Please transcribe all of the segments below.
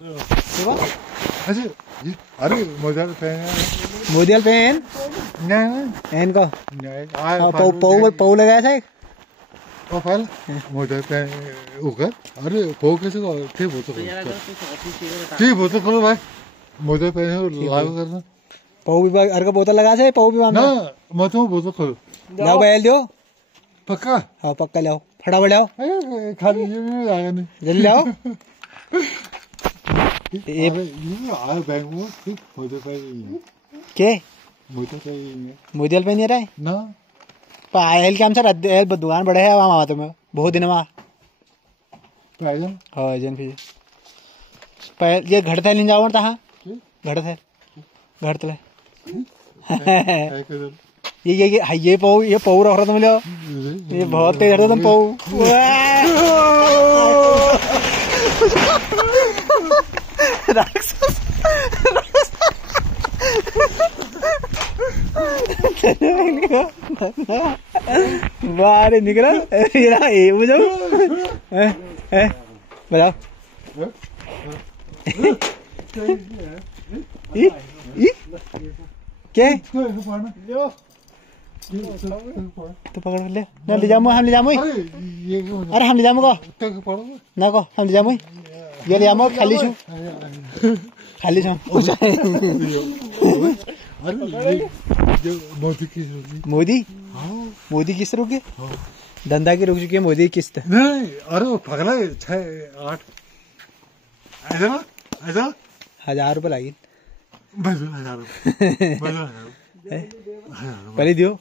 अरे मोदियल pen N को पौ लगाया था एक पहले मोदियल पेन उकर अरे पौ कैसे ठीक बोतल करो भाई मोदियल पेन लागू करना पौ भी अर का बोतल लगा से पौ भी ना मत बोतल करो लाओ बैल दो पक्का हाँ पक्का लाओ फटाफट लाओ खाली ये भी आएगा नहीं जल्दी लाओ ये आया बैंक में मोदियल पेन के मोदियल पेन नहीं रहा है ना पायल के हम सर दुकान बड़े है वहाँ तो में बहुत दिन वहाँ हाँ जन फिर ये घर थे नहीं जाओ हाँ घर थे ये पौ रख रहा तुम लो ये बहुत तेज करता तुम पौ बाहर निकला ये मुझे बताओ क्या तो पकड़ ले ना ले जामो हम ले जामो अरे हम ले जामो को ना को हम ले जामो ये ले जामो खाली छो मोदी किस्त रुक गए धंधा की रुक चुकी है मोदी किस्त नहीं अरे वो पगला 6-8 ऐसा 1000 रुपए लगी 1000 पहले दियो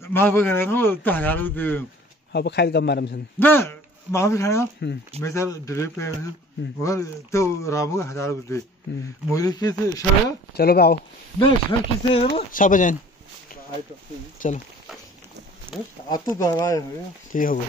माफ करें तो 1000 रुपए अब खाली कम मारम सन ना माफ करें मैं सर डिलीवरी पे मगर तो रामू 1000 रुपए मुझे कैसे शर्ट चलो आओ नहीं शर्ट कैसे है सब जन चलो आप तो दवा है ठीक होगा